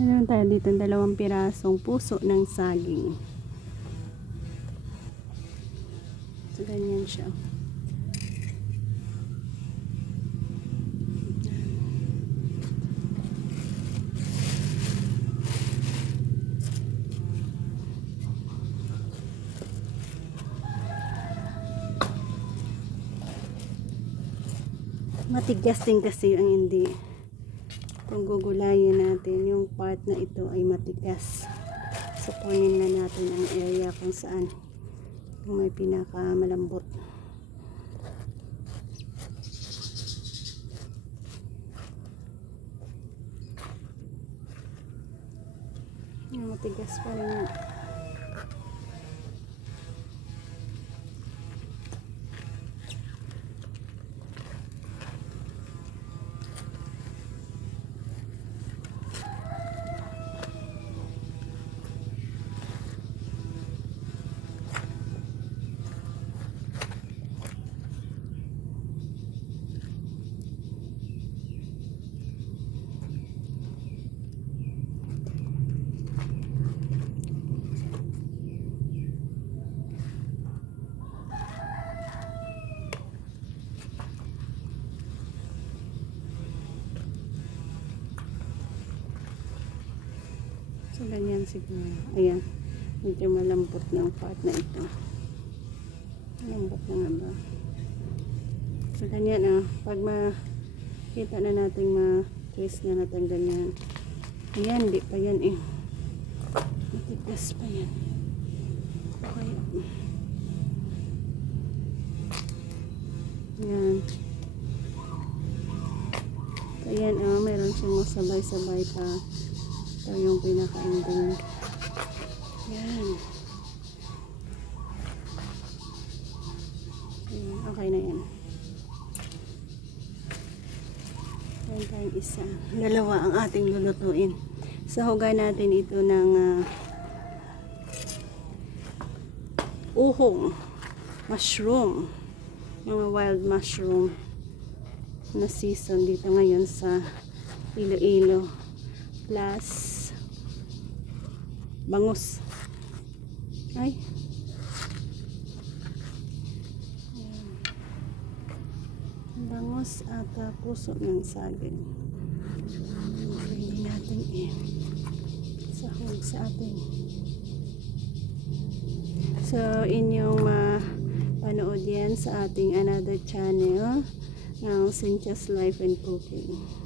Meron tayo dito 2 pirasong puso ng saging. So, ganyan siya. Matigas din kasi ang hindi. Kung gugulayin natin, yung part na ito ay matigas. So, kunin na natin ang area kung saan may pinaka malambot. Yung matigas pa rin. So, ganyan siguro. Ayan. Medyo malambot ng part na ito. Malambot na nga ba? So, ganyan pag makita na natin ma-twist na natin ganyan. Ayan, di pa yan matigas pa yan. Okay. Ayan. Ayan, meron siyang sabay-sabay pa. Ito yung pinaka-ending. Yan. Ayan, okay na yan. Ayan tayong isa. Dalawa ang ating lulutuin. Sahugan natin ito ng uhong mushroom. Mga wild mushroom na season dito ngayon sa Iloilo. Plus bangus. Ay. Bangus at puso ng saging. Pwede natin sahog sa atin. So, inyong panood yan sa ating another channel ng Cynthia's Life and Cooking.